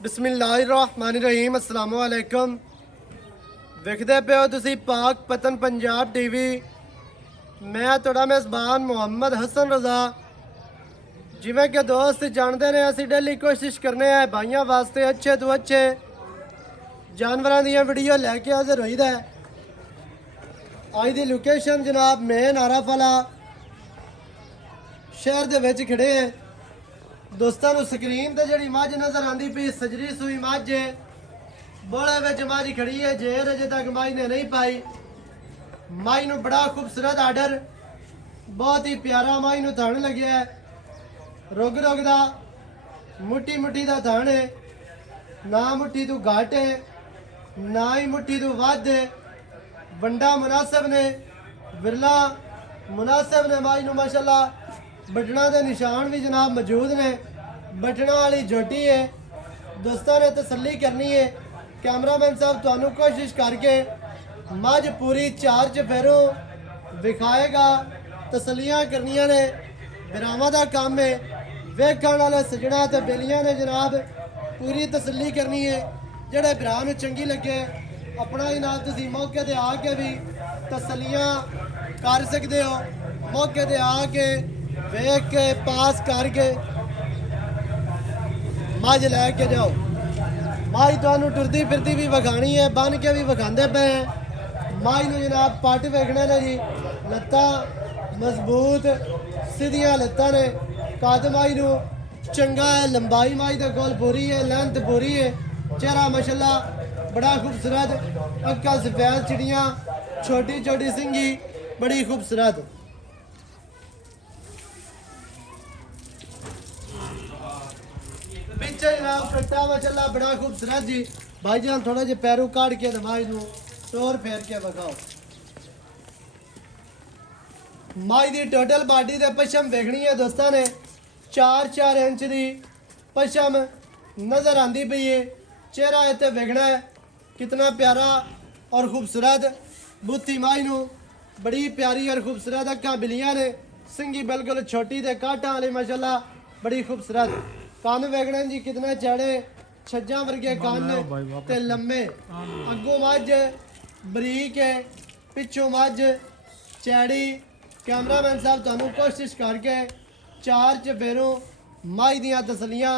बिस्मिल्लाहिर्रहमानिर्रहीम अस्सलाम वालेकुम। ਵੇਖਦੇ ਪਿਓ ਤੁਸੀਂ ਪਾਕ ਪਤਨ ਪੰਜਾਬ ਟੀਵੀ। ਮੈਂ ਤੁਹਾਡਾ ਮੇਜ਼ਬਾਨ ਮੁਹੰਮਦ ਹਸਨ ਰਜ਼ਾ। ਜਿਵੇਂ ਕਿ ਦੋਸਤ ਜਾਣਦੇ ਨੇ ਅਸੀਂ ਡੇਲੀ ਕੋਸ਼ਿਸ਼ ਕਰਨੇ ਆ ਭਾਈਆਂ ਵਾਸਤੇ ਅੱਛੇ ਤੋਂ ਅੱਛੇ ਜਾਨਵਰਾਂ ਦੀਆਂ ਵੀਡੀਓ ਲੈ ਕੇ ਹਾਜ਼ਰ ਹੋਈਦਾ। ਅੱਜ ਦੀ ਲੋਕੇਸ਼ਨ ਜਨਾਬ ਮੇਨ ਆਰਾਫਾਲਾ ਸ਼ਹਿਰ ਦੇ ਵਿੱਚ ਖੜੇ ਆ। ਦੋਸਤਾਂ ਨੂੰ ਸਕਰੀਨ ਤੇ ਜਿਹੜੀ ਮੱਝ ਨਜ਼ਰ ਆਂਦੀ ਪਈ ਸਜਰੀ ਸੂਈ ਮੱਝ ਹੈ। ਬੋਲੇ ਵਿੱਚ ਮੱਝ ਖੜੀ ਹੈ। ਜੇਰ ਅਜੇ ਤੱਕ ਮਾਈ ਨੇ ਨਹੀਂ ਪਾਈ। ਮਾਈ ਨੂੰ ਬੜਾ ਖੂਬਸੂਰਤ ਆਰਡਰ, ਬਹੁਤ ਹੀ ਪਿਆਰਾ ਮਾਈ ਨੂੰ ਥਣ ਲੱਗਿਆ ਹੈ। ਰੁਗ ਰੁਗ ਦਾ ਮੁੱਠੀ ਮੁੱਠੀ ਦਾ ਥਣ ਹੈ। ਨਾ ਮੁੱਠੀ ਤੋਂ ਘੱਟ ਹੈ ਨਾ ਹੀ ਮੁੱਠੀ ਤੋਂ ਵੱਧ ਹੈ। ਵੰਡਾ ਮੁਨਾਸਬ ਨੇ, ਵਿਰਲਾ ਮੁਨਾਸਬ ਨੇ। ਮਾਈ ਨੂੰ ਮਾਸ਼ਾਅੱਲਾ ਬਟਣਾ ਦੇ ਨਿਸ਼ਾਨ ਵੀ ਜਨਾਬ ਮੌਜੂਦ ਨੇ। ਬਟਣਾ ਵਾਲੀ ਝੋਟੀ ਹੈ। ਦੋਸਤਾਂ ਨੇ ਤਸੱਲੀ ਕਰਨੀ ਹੈ। ਕੈਮਰਾਮੈਨ ਸਾਹਿਬ ਤੁਹਾਨੂੰ ਕੋਸ਼ਿਸ਼ ਕਰਕੇ ਮੱਝ ਪੂਰੀ ਚਾਰ ਚਫੇਰੋਂ ਵਿਖਾਏਗਾ। ਤਸੱਲੀਆਂ ਕਰਨੀਆਂ ਨੇ, ਬਿਰਾਵਾਂ ਦਾ ਕੰਮ ਹੈ। ਵੇਖਣ ਵਾਲੇ ਸਜਣਾ ਤੇ ਬੇਲੀਆਂ ਨੇ ਜਨਾਬ ਪੂਰੀ ਤਸੱਲੀ ਕਰਨੀ ਹੈ। ਜਿਹੜੇ ਬਿਰਾ ਨੂੰ ਚੰਗੀ ਲੱਗੇ ਆਪਣਾ ਹੀ ਨਾਲ ਤੁਸੀਂ ਮੌਕੇ ਤੇ ਆ ਕੇ ਵੀ ਤਸੱਲੀਆਂ ਕਰ ਸਕਦੇ ਹੋ। ਮੌਕੇ ਤੇ ਆ ਕੇ ਵੇਖ ਕੇ ਪਾਸ ਕਰਕੇ ਮੱਝ ਲੈ ਕੇ ਜਾਓ। ਮਾਈ ਤੁਹਾਨੂੰ ਟੁਰਦੀ ਫਿਰਦੀ ਵੀ ਵਿਖਾਣੀ ਹੈ, ਬਨ ਕੇ ਵੀ ਵਿਖਾਉਂਦੇ ਪਏ। ਮਾਈ ਨੂੰ ਜਨਾਬ ਪੱਟ ਵੇਖਣੇ ਨੇ ਜੀ। ਲੱਤਾਂ ਮਜ਼ਬੂਤ ਸਿੱਧੀਆਂ ਲੱਤਾਂ ਨੇ। ਕੱਦ ਮਾਈ ਨੂੰ ਚੰਗਾ ਹੈ। ਲੰਬਾਈ ਮਾਈ ਦੇ ਕੋਲ ਪੂਰੀ ਹੈ, ਲੈਂਥ ਪੂਰੀ ਹੈ। ਚਿਹਰਾ ਮਾਸ਼ਾਅੱਲਾ ਬੜਾ ਖੂਬਸੂਰਤ। ਅੱਖਾਂ ਸਫੈਦ ਚਿੜੀਆਂ, ਛੋਟੀ ਛੋਟੀ ਸਿੰਗੀ, ਬੜੀ ਖੂਬਸੂਰਤ। पीछे जनाब कट्टा माशाअल्लाह बड़ा खूबसूरत जी। भाईजान थोड़ा जे पैरों काट के माई नू टोर फेर के बखाओ। माई दी टोटल बॉडी दे पशम देखनी है दोस्तों ने। 4-4 इंच दी पशम नजर आंदी पई है। चेहरा इत्ते वेखना है कितना प्यारा और खूबसूरत। बुत्ती माई नू बड़ी प्यारी और खूबसूरत। अक्खां बिलियां ने, सिंगी बिल्कुल छोटी ते कांटा वाली माशाअल्लाह बड़ी खूबसूरत। ਕੰਨ ਵੇਖਣੇ ਜੀ ਕਿਤਨੇ ਚੜੇ, ਛੱਜਾਂ ਵਰਗੇ ਕੰਨ ਤੇ ਲੰਮੇ। ਅੱਗੋਂ ਮੱਝ ਬਰੀਕ ਹੈ, ਪਿੱਛੋਂ ਮੱਝ ਚੈੜੀ। ਕੈਮਰਾਮੈਨ ਸਾਹਿਬ ਤੁਹਾਨੂੰ ਕੋਸ਼ਿਸ਼ ਕਰਕੇ ਚਾਰ ਚਫੇਰੋਂ ਮਾਈ ਦੀਆਂ ਤਸਲੀਆਂ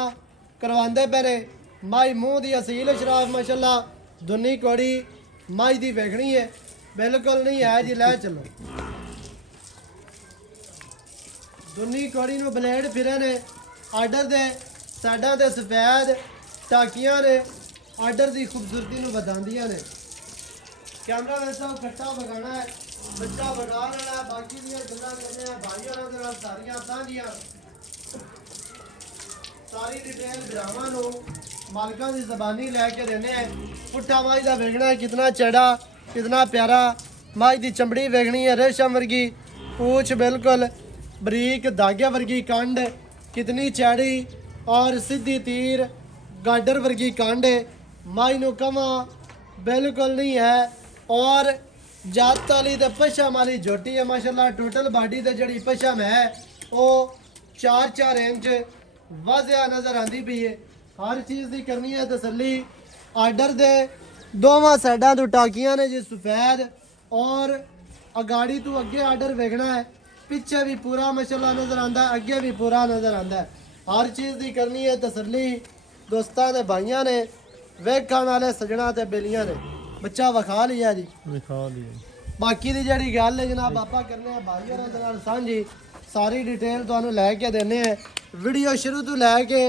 ਕਰਵਾਉਂਦੇ ਪਏ ਨੇ। ਮਾਈ ਮੂੰਹ ਦੀ ਅਸੀਲ ਸ਼ਰਾਫ ਮਾਸ਼ਾਅੱਲਾ ਦੁਨੀ ਕੋੜੀ ਮਾਈ ਦੀ ਵੇਖਣੀ ਹੈ। ਬਿਲਕੁਲ ਨਹੀਂ ਹੈ ਜੀ। ਲੈ ਚਲੋ। ਦੁਨੀ ਕੋੜੀ ਨੂੰ ਬਲੇਡ ਫਿਰੇ ਨੇ। ਆਰਡਰ ਦੇ ਸਾਡਾਂ ਤੇ ਸਫੈਦ ਟਾਕੀਆਂ ਨੇ। ਆਰਡਰ ਦੀ ਖੂਬਸੂਰਤੀ ਨੂੰ ਵਧਾਉਂਦੀਆਂ ਨੇ। ਕੈਮਰਾਮੈਨ ਸਾਹਿਬ ਖੱਟਾ ਵਗਾਣਾ ਹੈ, ਬੱਚਾ ਵਗਾ ਲੈਣਾ। ਬਾਕੀ ਦੀਆਂ ਗੱਲਾਂ ਕਰਨੇ ਆ ਭਾਈ ਹੋਰਾਂ ਦੇ ਨਾਲ ਸਾਰੀਆਂ ਸਾਂਝੀਆਂ। ਸਾਰੀ ਡਿਟੇਲ ਬਿਰਾਵਾਂ ਨੂੰ ਮਾਲਕਾਂ ਦੀ ਜ਼ਬਾਨੀ ਲੈ ਕੇ ਦੇਣੇ ਆ। ਪੁੱਠਾ ਮਾਈ ਦਾ ਵੇਖਣਾ ਹੈ ਕਿਤਨਾ ਚੜਾ, ਕਿਤਨਾ ਪਿਆਰਾ। ਮਾਈ ਦੀ ਚਮੜੀ ਵੇਖਣੀ ਹੈ ਰੇਸ਼ਮ ਵਰਗੀ, ਪੂਛ ਬਿਲकुल ਬਰੀਕ धागे वर्गी कंड, कितनी चैड़ी और सीधी तीर गाडर वर्गी कांड है। माई नू कमा बिल्कुल नहीं है। और जात वाली ते पशम वाली झोटी है माशाअल्लाह। टोटल बॉडी ते जड़ी पशम है वो 4-4 इंच वाजिया नजर आंदी पई है। हर चीज़ की करनी है तसल्ली। आर्डर दे दोवां साइडां तो टाकियां ने जी सफेद। और अगाड़ी तो अगे आर्डर वेखना है। पिछे भी पूरा माशाअल्लाह नजर आंदा है, अगे भी पूरा नजर आंदा है। हर चीज़ की करनी है तसल्ली। दोस्तां दे भाइयां ने, वेखण वाले सजना ते बेलियां ने। बच्चा विखा लिया जी, विखा लिया। बाकी दी जिहड़ी गल है जनाब आपा करने भाई होरां दे नाल सांझी। सारी डिटेल तुहानूं लैके देने हैं। वीडियो शुरू तो लैके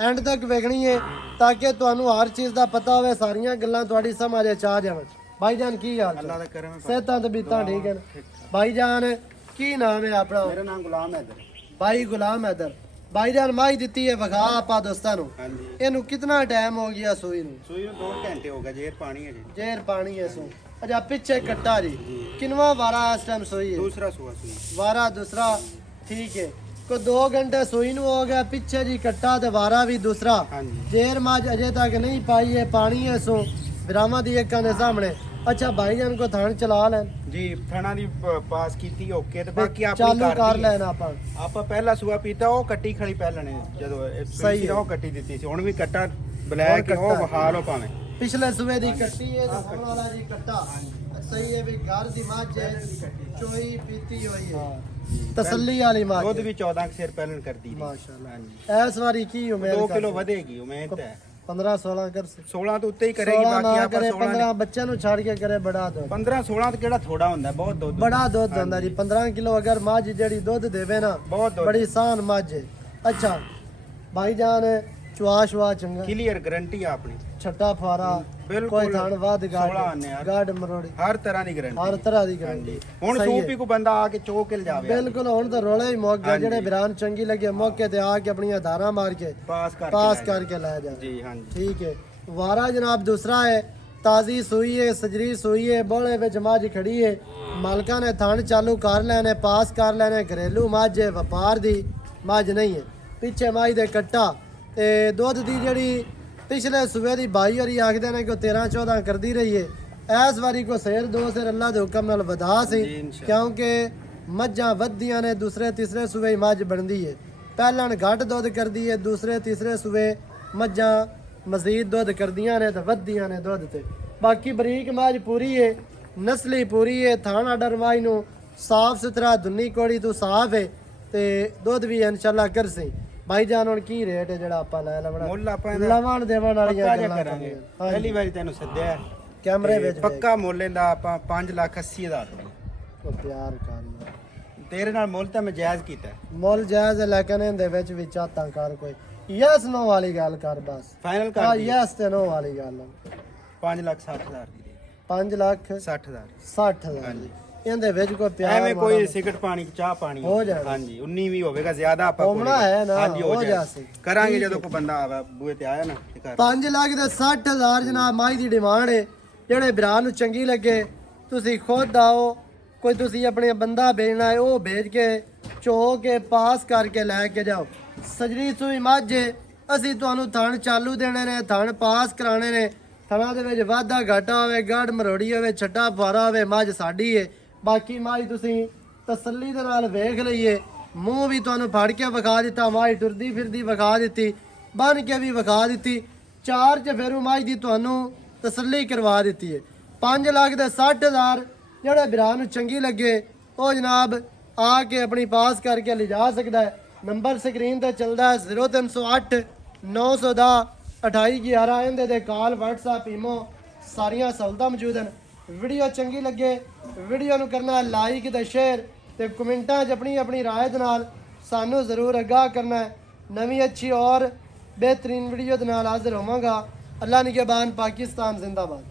एंड तक वेखनी है ताकि तुहानूं हर चीज़ का पता होवे। सारियां गल्लां तुहाडी समझ च आ जावन। भाईजान की हाल अल्लाह दा करम, सेहतां ते बीतां ठीक है। भाईजान की नाम है अपना? मेरा नाम गुलाम हैदर। भाई गुलाम हैदर। भाईजान माई दी है विखा आपा दोस्तां नूं। इहनूं कितना टाइम हो गया सूई नूं? सूई नूं 2 घंटे हो गए। जेर पानी है जी। जेर पानी है सू। अच्छा पीछे कट्टा जी किनवा वारा इस टाइम सोई है? दूसरा सुआ सूई वारा दूसरा ठीक है। को 2 घंटे सोई नूं हो गया। पीछे जी कट्टा ते वारा भी दूसरा। जेर मज अजे तक नहीं पाई है, पानी है सो बिरामा दी अक्खां दे सामने। अच्छा भाईजान को थान चला लें जी। थाना दी पास कीती ओके ते बाकी आप चालू कर लेना ਆਪਾਂ ਪਹਿਲਾ ਸੂਆ ਪੀਤਾ ਉਹ ਕੱਟੀ ਖੜੀ ਪਹਿਲਣੇ ਜਦੋਂ ਸਹੀ ਉਹ ਕੱਟੀ ਦਿੱਤੀ ਸੀ। ਹੁਣ ਵੀ ਕੱਟਾ ਬਲੈਕ ਹੋਰ ਉਹ ਕੱਟਾ। ਵਹਾ ਲਓ ਭਾਵੇਂ ਪਿਛਲੇ ਸੂਏ ਦੀ ਕੱਟੀ ਹੈ ਤੇ ਹੁਣ ਵਾਲਾ ਜੀ ਕੱਟਾ ਸਹੀ ਹੈ ਵੀ ਘਰ ਦੀ ਮੱਝ ਹੈ ਚੋਈ ਪੀਤੀ ਹੋਈ ਹੈ ਤਸੱਲੀ ਵਾਲੀ ਮੱਝ ਦੁੱਧ ਹੈ। ਵੀ 14 ਕੁ ਸਿਰ ਪਹਿਲਣ ਕਰਦੀ ਰਹੀ ਮਾਸ਼ਾਅੱਲਾ ਹਾਂਜੀ ਇਸ ਵਾਰੀ ਕੀ ਉਮੀਦ 2 ਕਰ ਕਿਲੋ ਸਕਦੇ? ਵਧੇਗੀ ਉਮੀਦ ਹੈ 15 16 ਕਰ ਸੇ 16 ਤੋਂ ਉੱਤੇ ਹੀ ਕਰੇਗੀ 16 ਬਾਕੀ ਨਾ ਆਪਾਂ ਕਰੇ 16 15 ਬੱਚਿਆਂ ਨੂੰ ਛੱਡ ਕੇ ਕਰੇ ਬੜਾ ਦੁੱਧ 15 16 ਤੇ ਕਿਹੜਾ ਥੋੜਾ ਹੁੰਦਾ ਬਹੁਤ ਦੁੱਧ ਬੜਾ ਦੁੱਧ ਹੁੰਦਾ ਜੀ 15 ਕਿਲੋ ਅਗਰ ਮੱਝ ਜਿਹੜੀ ਦੁੱਧ ਦੇਵੇ ਨਾ ਬਹੁਤ ਦੁੱਧ ਬੜੀ ਆਸਾਨ ਮੱਝ ਹੈ ਅੱਛਾ ਭਾਈ ਜਾਨ ਚੁਆ ਚੰਗਾ ਕਲੀਅਰ ਗਾਰੰਟੀ ਆ ਆਪਣੀ ਛੱਟਾ ਫਾਰਾ ਬਿਲਕੁਲ ਕੋਈ ਥਾਣ ਵਾਦ 16 ਆਨੇ ਯਾਰ। ਗਾਡ ਮਰੋੜੀ ਹਰ ਤਰ੍ਹਾਂ ਦੀ ਗਾਰੰਟੀ ਹਰ ਤਰ੍ਹਾਂ ਦੀ ਗਾਰੰਟੀ ਹਾਂਜੀ ਹੁਣ ਸੂਪੀ ਕੋ ਬੰਦਾ ਆ ਕੇ ਚੋਕ ਕੇ ਲਿਜਾਵੇ ਬਿਲਕੁਲ ਹੁਣ ਤਾਂ ਰੋਲੇ ਹੀ ਮੁੱਕ ਗਿਆ ਜਿਹੜੇ ਬਿਰਾਨ ਚੰਗੀ ਲੱਗੇ ਮੌਕੇ ਤੇ ਆ ਕੇ ਆਪਣੀਆਂ ਧਾਰਾਂ ਮਾਰ ਕੇ ਪਾਸ ਕਰਕੇ ਪਾਸ ਲੈ ਜਾਓ। ਕਰਕੇ ਲੈ ਜਾ ਜੀ ਹਾਂਜੀ ਠੀਕ ਹੈ ਵਾਰਾ ਜਨਾਬ ਦੂਸਰਾ ਹੈ ਤਾਜ਼ੀ ਸੂਈ ਹੈ ਸਜਰੀ ਸੂਈ ਹੈ ਬੋਲੇ ਵਿੱਚ ਮੱਝ ਖੜੀ ਹੈ ਮਾਲਕਾਂ ਨੇ ਥਣ ਚਾਲੂ ਕਰ ਲੈਣੇ ਪਾਸ ਕਰ ਲੈਣੇ ਘਰੇਲੂ ਮੱਝ ਹੈ ਵਪਾਰ ਦੀ ਮੱਝ ਨਹੀਂ ਹੈ ਪਿੱਛੇ ਮੱਝ ਦੇ ਕੱਟਾ ਤੇ ਦੁੱਧ ਦੀ ਜਿਹੜੀ ਪਿਛਲੇ ਸੂਬੇ ਦੀ 22 ਵਾਰੀ ਆਖਦੇ ਨੇ ਕਿ 13 14 ਕਰਦੀ ਰਹੀ ਹੈ ਇਸ ਵਾਰੀ ਕੋ ਸਿਰ ਦੋ ਸਿਰ ਅੱਲਾ ਦੇ ਹੁਕਮ ਨਾਲ ਵਧਾ ਸੀ ਜੀ, ਇਨਸ਼ਾ ਕਿਉਂਕਿ ਮੱਝਾਂ ਵੱਧਦੀਆਂ ਨੇ ਦੂਸਰੇ ਤੀਸਰੇ ਸੂਬੇ ਮੱਝ ਬਣਦੀ ਹੈ ਪਹਿਲਾਂ ਘੱਟ ਦੁੱਧ ਕਰਦੀ ਹੈ ਦੂਸਰੇ ਤੀਸਰੇ ਸੂਬੇ ਮੱਝਾਂ ਮਜ਼ੀਦ ਦੁੱਧ ਕਰਦੀਆਂ ਨੇ ਤੇ ਵੱਧਦੀਆਂ ਨੇ ਦੁੱਧ ਤੇ ਬਾਕੀ ਬਰੀਕ ਮੱਝ ਪੂਰੀ ਹੈ ਨਸਲੀ ਪੂਰੀ ਹੈ ਥਾਣਾ ਡਰਵਾਈ ਨੂੰ ਸਾਫ ਸੁਥਰਾ ਦੁੰਨੀ ਕੋੜੀ ਤੋਂ ਸਾਫ ਹੈ ਤੇ ਦੁੱਧ ਵੀ ਇਨਸ਼ਾਅੱਲਾ ਕਰਸੀ ਭਾਈ ਜਾਨ ਹੁਣ ਕੀ ਰੇਟ ਹੈ ਜਿਹੜਾ ਆਪਾਂ ਲੈ ਲਵਣਾ ਮੁੱਲ ਆਪਾਂ ਇਹਦਾ ਲਵਣ ਦੇਵਣ ਵਾਲੀਆਂ ਪੱਕਾ ਜਿਹਾ ਗੱਲਾਂ ਕਰਾਂਗੇ ਕਰਾਂਗੇ। ਪਹਿਲੀ ਵਾਰੀ ਤੈਨੂੰ ਸੱਦਿਆ ਕੈਮਰੇ ਤੇ ਵਿੱਚ ਪੱਕਾ ਮੁੱਲ ਇਹਦਾ ਆਪਾਂ 5,80,000 ਉਹ ਪਿਆਰ ਕਰ ਲਓ। ਤੇਰੇ ਨਾਲ ਮੁੱਲ ਤਾਂ ਮੈਂ ਜਾਇਜ਼ ਕੀਤਾ ਮੁੱਲ ਜਾਇਜ਼ ਹੈ ਲੇਕਿਨ ਇਹਦੇ ਵਿੱਚ ਵੀ ਚਾਤਾਂ ਕਰ ਕੋਈ ਯੈਸ ਨੋ ਵਾਲੀ ਗੱਲ ਕਰ ਬਸ ਫਾਈਨਲ ਹਾਂ ਕਰ ਦੀ ਯੈਸ ਤੇ ਨੋ ਵਾਲੀ ਗੱਲ 5,60,000 ਦੀ ਦੇ 5,60,000 60,000 60,000 ਇਹਦੇ ਵਿੱਚ ਕੋਈ ਪਿਆਰ ਐਵੇਂ ਕੋਈ ਸਿਗਰਟ ਪਾਣੀ ਚਾਹ ਪਾਣੀ ਹੋ ਜਾਣਾ। ਹਾਂਜੀ 19 ਵੀ ਹੋਵੇਗਾ ਜ਼ਿਆਦਾ ਆਪਾਂ ਹੋਣਾ ਕੋਲ। ਹੈ ਨਾ, ਹਾਂਜੀ ਹੋ ਹੋ ਜਾਸੀ। ਜਾਏ ਕਰਾਂਗੇ ਜਦੋਂ ਕੋਈ ਬੰਦਾ ਆਵੇ ਬੂਏ ਤੇ ਆਇਆ ਨਾ ਤੇ ਕਰ 5 ਲੱਖ ਦੇ 60,000 ਜਨਾਬ ਮਾਈ ਦੀ ਡਿਮਾਂਡ ਹੈ ਜਿਹੜੇ ਭਰਾ ਨੂੰ ਚੰਗੀ ਲੱਗੇ ਤੁਸੀਂ ਖੁਦ ਆਓ ਕੋਈ ਤੁਸੀਂ ਆਪਣੇ ਬੰਦਾ ਭੇਜਣਾ ਹੈ ਉਹ ਭੇਜ ਕੇ ਚੋ ਕੇ ਪਾਸ ਕਰਕੇ ਲੈ ਕੇ ਜਾਓ ਸਜਰੀ ਸੂਈ ਮੱਝ ਹੈ, ਅਸੀਂ ਤੁਹਾਨੂੰ ਥਣ ਚਾਲੂ ਦੇਣੇ ਨੇ ਥਣ ਪਾਸ ਕਰਾਣੇ ਨੇ ਥਣਾਂ ਦੇ ਵਿੱਚ ਵਾਧਾ ਘਾਟਾ ਹੋਵੇ ਗੜ ਮਰੋੜੀ ਹੋਵੇ ਛੱਟਾ ਫੁਆਰਾ ਹੋਵੇ ਮੱਝ ਸਾਡੀ ਹੈ ਬਾਕੀ ਮੱਝ ਤੁਸੀਂ ਤਸੱਲੀ ਦੇ ਨਾਲ ਵੇਖ ਲਈਏ ਮੂੰਹ ਵੀ ਤੁਹਾਨੂੰ ਫੜ ਕੇ ਵਿਖਾ ਦਿੱਤਾ ਮੱਝ ਟੁਰਦੀ ਫਿਰਦੀ ਵਿਖਾ ਦਿੱਤੀ ਬੰਨ ਕੇ ਵੀ ਵਿਖਾ ਦਿੱਤੀ ਚਾਰ ਚ ਫੇਰੂ ਮੱਝ ਦੀ ਤੁਹਾਨੂੰ ਤਸੱਲੀ ਕਰਵਾ ਦਿੱਤੀ ਹੈ 5 ਲੱਖ ਦੇ 60,000 ਜਿਹੜੇ ਭਰਾ ਨੂੰ ਚੰਗੀ ਲੱਗੇ ਉਹ ਜਨਾਬ ਆ ਕੇ ਆਪਣੀ ਪਾਸ ਕਰਕੇ ਲਿਜਾ ਸਕਦਾ ਹੈ ਨੰਬਰ ਸਕਰੀਨ ਤੇ ਚੱਲਦਾ ਹੈ 0308 910 2811 ਇਹਦੇ ਤੇ ਕਾਲ WhatsApp ਈਮੋ ਸਾਰੀਆਂ ਸਹੂਲਤਾਂ ਮੌਜੂਦ ਹਨ ਵੀਡੀਓ ਚੰਗੀ ਲੱਗੇ ਵੀਡੀਓ ਨੂੰ ਕਰਨਾ ਲਾਈਕ ਤੇ ਸ਼ੇਅਰ ਤੇ ਕਮੈਂਟਾਂ 'ਚ ਆਪਣੀ ਆਪਣੀ ਰਾਏ ਦੇ ਨਾਲ ਸਾਨੂੰ ਜ਼ਰੂਰ ਆਗਾਹ ਕਰਨਾ ਹੈ ਨਵੀਂ ਅੱਛੀ ਔਰ ਬਿਹਤਰੀਨ ਵੀਡੀਓ ਦੇ ਨਾਲ ਹਾਜ਼ਰ ਹੋਵਾਂਗਾ ਅੱਲਾ ਨਿਗਹਿਬਾਨ ਪਾਕਿਸਤਾਨ ਜ਼ਿੰਦਾਬਾਦ